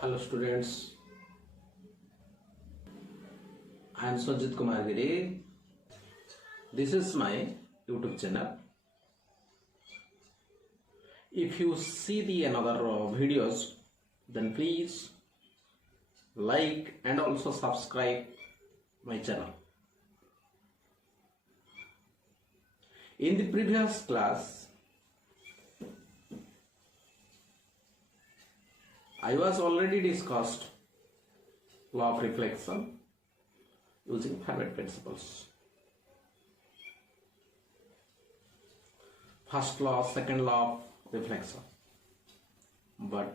Hello students, I am SANJIT. This is my YouTube channel. If you see the another videos, then please like and also subscribe my channel. In the previous class, I was already discussed law of reflection using Fermat principles. First law, second law of reflection. But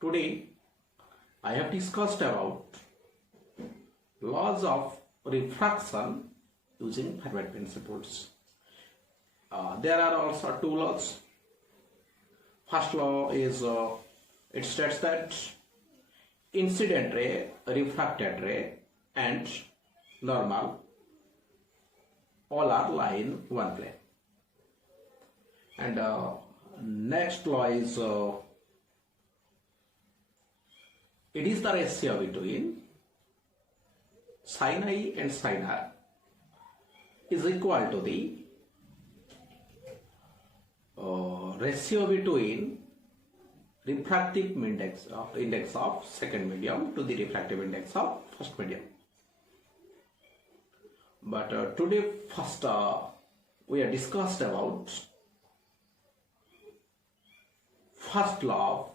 today I have discussed about laws of refraction using Fermat principles. There are also two laws. First law is it states that incident ray, refracted ray and normal all are lie in one plane. And next law is it is the ratio between sin I and sin R is equal to the ratio between refractive index of second medium to the refractive index of first medium. But today first we are discussed about first law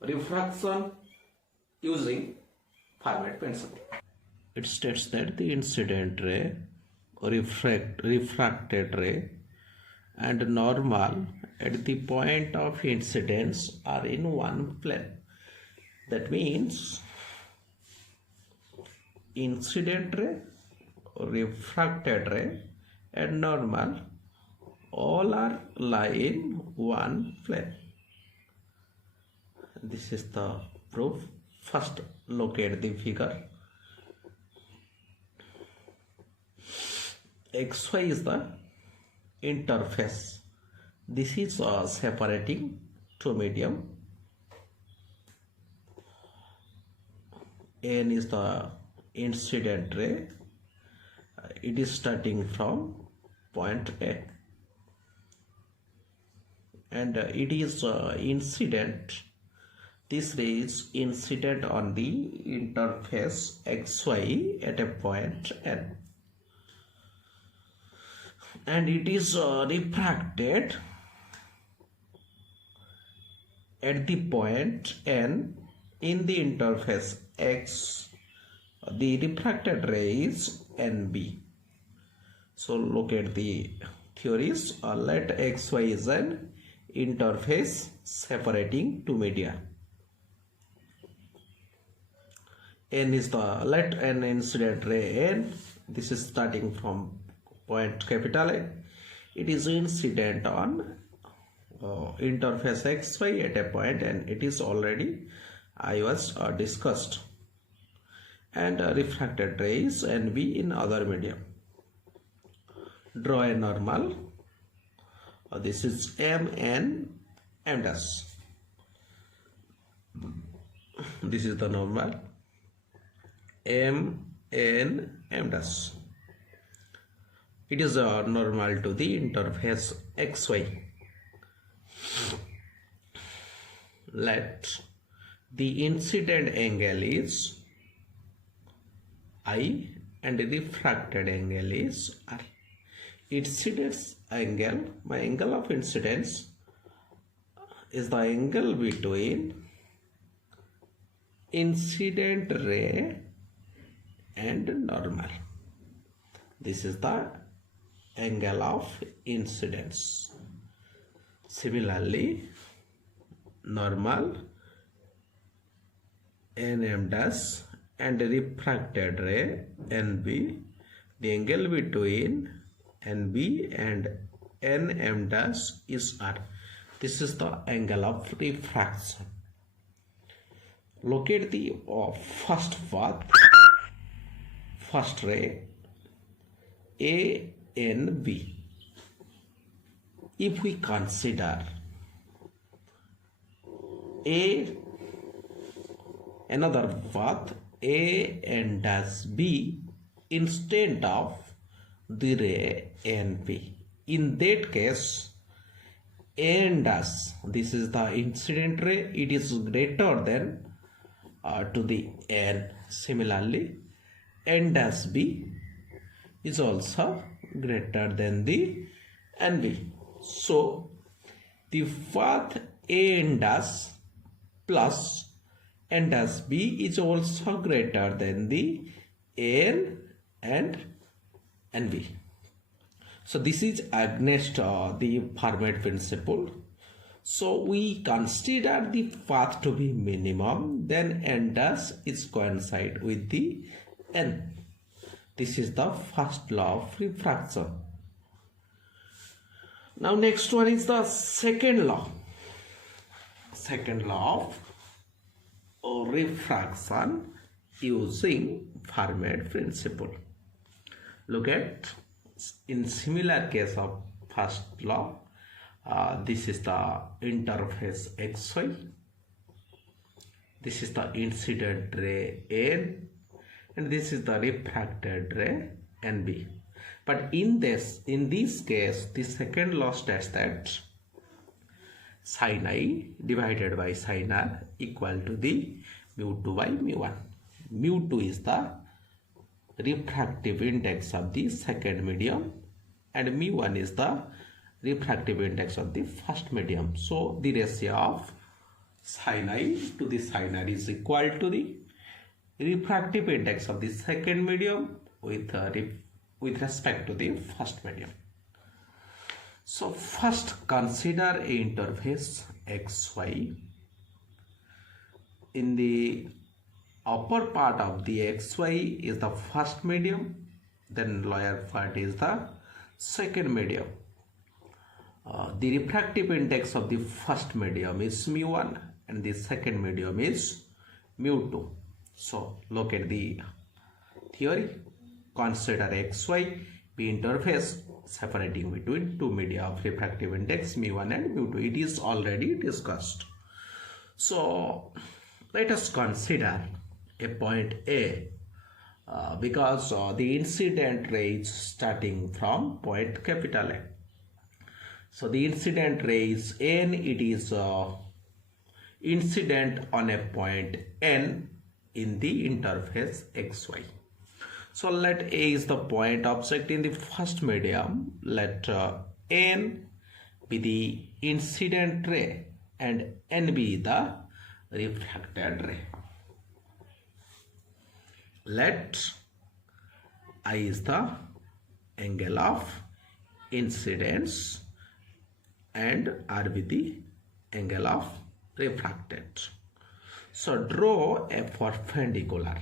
of refraction using Fermat principle. It states that the incident ray, refracted ray and normal at the point of incidence are in one plane. That means incident ray, refracted ray and normal all are lie in one plane. This is the proof. First look at the figure. XY is the interface. This is separating two medium. N is the incident ray. It is starting from point A. And it is incident. This ray is incident on the interface XY at a point N. And it is refracted at the point N in the interface X. The refracted ray is NB. So look at the theories. Let XY is an interface separating two media. N is the let N incident ray N. This is starting from point capital A. It is incident on interface XY at a point, and it is already I was discussed. And refracted rays NB in other medium. Draw a normal. This is M N M dash. This is the normal M N M dash. It is normal to the interface XY. Let the incident angle is I and the refracted angle is R. Incidence angle, my angle of incidence is the angle between incident ray and normal. This is the angle of incidence. Similarly, normal NM dash and refracted ray NB, the angle between NB and NM dash is R. This is the angle of refraction. Look at the first path, first ray ANB. If we consider A another path A and dash B instead of the ray A and B. In that case, A and dash, this is the incident ray, it is greater than to the N. Similarly, N dash B is also greater than the NB. So, the path A and dash plus N dash B is also greater than the N and NB. So this is against the Fermat principle. So we consider the path to be minimum, then N dash is coincide with the N. This is the first law of refraction. Now next one is the second law. Second law of refraction using Fermat principle. Look at, in similar case of first law, this is the interface XY, this is the incident ray N, and this is the refracted ray NB. But in this case, the second law states that sin I divided by sin R equal to the mu2 by mu1. Mu2 is the refractive index of the second medium and mu1 is the refractive index of the first medium. So the ratio of sin I to the sin R is equal to the refractive index of the second medium with respect to the first medium. So first consider a interface XY. In the upper part of the XY is the first medium, then lower part is the second medium. The refractive index of the first medium is mu1 and the second medium is mu2. So look at the theory. Consider XY be interface separating between two media of refractive index mu1 and mu2. It is already discussed. So let us consider a point A because the incident ray is starting from point capital A. So the incident ray is N, it is incident on a point N in the interface XY. So let A is the point object in the first medium, let N be the incident ray and N be the refracted ray. Let I is the angle of incidence and R be the angle of refracted. So draw a perpendicular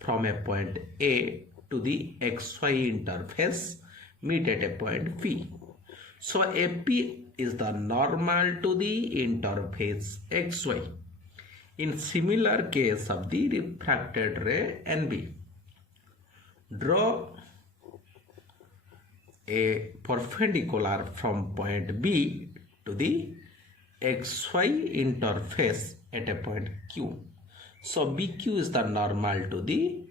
from a point A to the XY interface, meet at a point P. So AP is the normal to the interface XY. In similar case of the refracted ray NB, draw a perpendicular from point B to the XY interface at a point Q. So BQ is the normal to the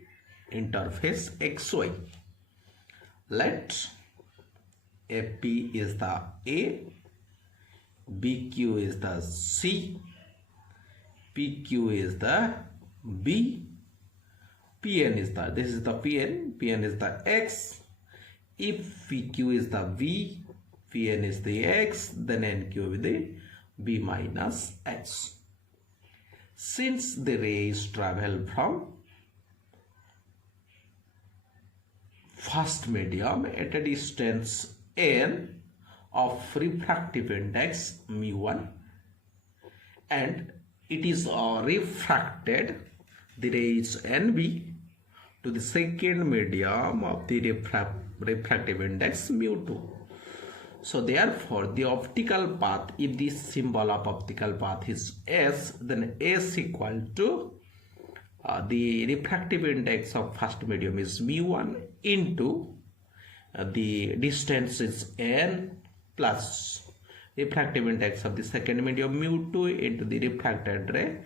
interface XY. Let AP is the A, BQ is the C, PQ is the B, PN is the, this is the PN is the X. If PQ is the V, PN is the X, then NQ is the B minus H. Since the rays travel from first medium at a distance N of refractive index mu1 and it is refracted, the rays NB to the second medium of the refractive index mu2. So therefore the optical path, if the symbol of optical path is S, then S equal to the refractive index of first medium is mu1 into the distance is N plus refractive index of the second medium mu2 into the refracted ray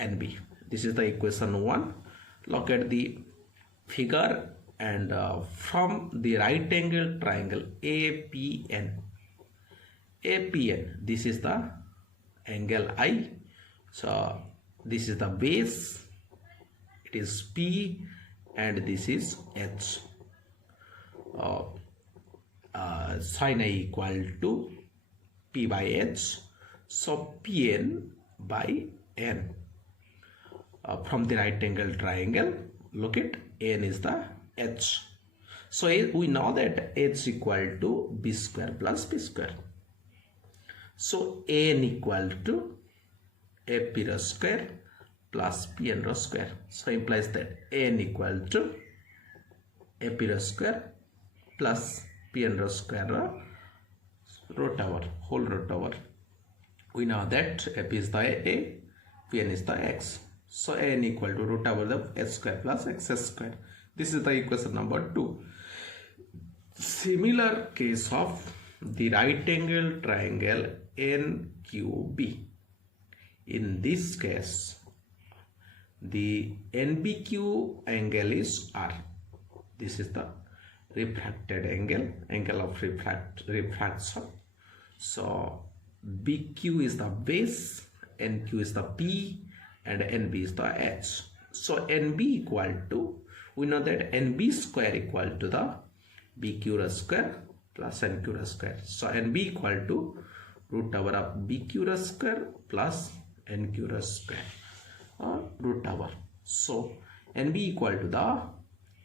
NB. This is the equation 1. Look at the figure, and from the right angle triangle APN, this is the angle I. So this is the base, it is P, and this is H. Sin I equal to P by H. So Pn by N. From the right angle triangle, look at N is the H. So we know that H equal to B square plus P square. So N equal to AP rho square plus Pn rho square. So implies that N equal to AP rho square plus Pn rho square root over, whole root over. We know that AP is the A, Pn is the X. So N equal to root over the H square plus X square. This is the equation number 2. Similar case of the right angle triangle NQB. In this case, the NBQ angle is R. This is the refracted angle of refraction. So BQ is the base, NQ is the P, and NB is the H. So NB equal to, we know that NB square equal to the BQ rho square plus NQ rho square. So NB equal to root over of BQ rho square plus NQ rho square, root over. So NB equal to the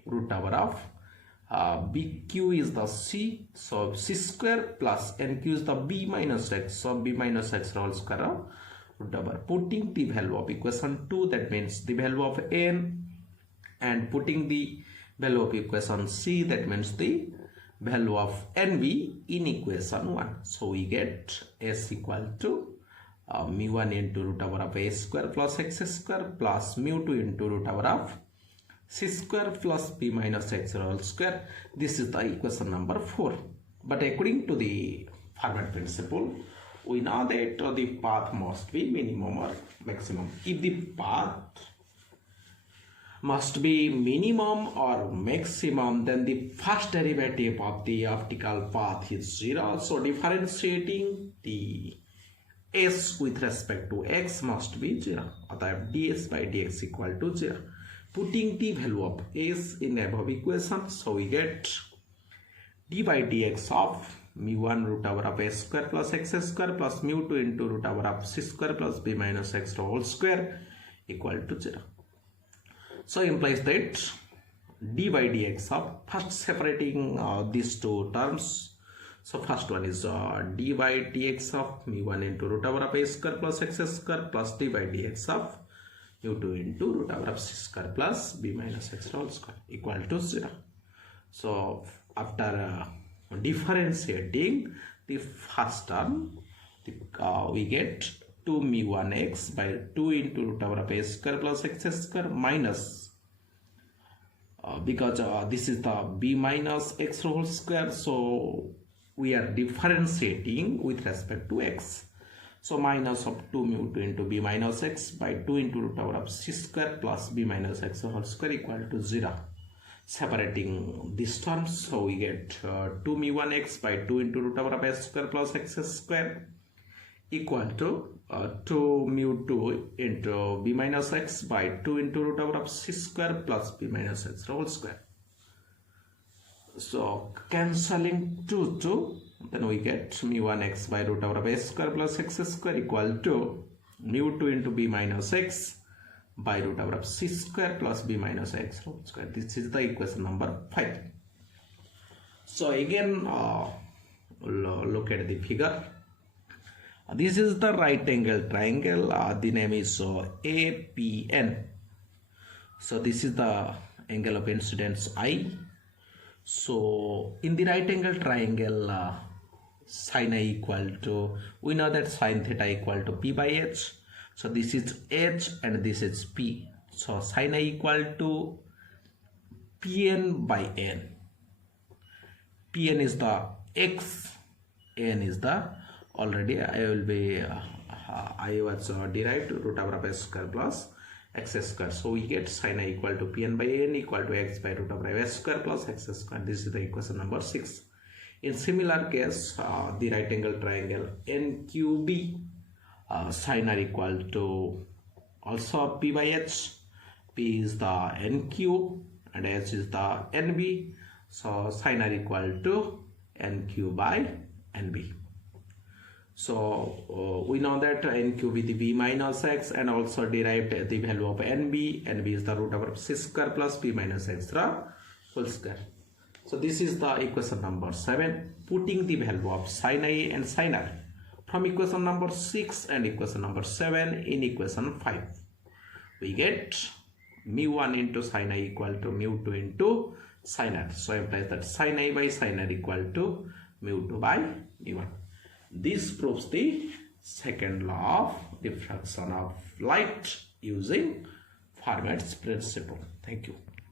root over of BQ is the C, so C square plus NQ is the B minus X, so B minus X whole square root over. Putting the value of equation 2, that means the value of N, and putting the value of equation C, that means the value of NB in equation 1. So we get S equal to mu1 into root over of A square plus X square plus mu2 into root over of C square plus B minus X whole square. This is the equation number 4. But according to the Fermat principle, we know that the path must be minimum or maximum. If the path must be minimum or maximum, then the first derivative of the optical path is 0. So differentiating the S with respect to X must be 0. Otherwise ds by dx equal to 0. Putting the value of S in above equation, so we get d by dx of mu1 root over of A square plus X square plus mu2 into root over of C square plus B minus X whole square equal to 0. So implies that d by dx of, first separating these two terms. So first one is d by dx of mu1 into root over of A square plus X square plus d by dx of mu2 into root over of C square plus B minus X whole square equal to 0. So after differentiating the first term, we get 2 mu1 x by 2 into root over of A square plus X square minus, because this is the B minus X whole square, so we are differentiating with respect to X. So minus of 2 mu2 into B minus X by 2 into root over of C square plus B minus X whole square equal to 0. Separating these terms, so we get 2 mu1 x by 2 into root over of S square plus X square equal to 2 mu2 into B minus X by 2 into root over of C square plus B minus X whole square. So cancelling 2, then we get mu1 x by root over of S square plus X square equal to mu2 into B minus X by root over of C square plus B minus X whole square. This is the equation number 5. So again, look at the figure. This is the right angle triangle. The name is APN. So this is the angle of incidence I. So in the right angle triangle, sin I equal to, we know that sin theta equal to P by H. So this is H and this is P. So sin I equal to Pn by N. Pn is the X, N is the, already I was derived root over of S square plus x square. So we get sin I equal to Pn by n equal to x by root over s square plus x square. This is the equation number 6. In similar case, the right angle triangle NQB, sin R equal to also P by H. P is the NQ and H is the NB. So sin R equal to NQ by NB. So we know that NQ with the B minus X, and also derived the value of NB. NB is the root over C square plus P minus X the whole square. So this is the equation number 7. Putting the value of sin A and sin R from equation number 6 and equation number 7 in equation 5. We get mu1 into sin I equal to mu2 into sin R. So implies that sin I by sin R equal to mu2 by mu1. This proves the second law of diffraction of light using Fermat's principle. Thank you.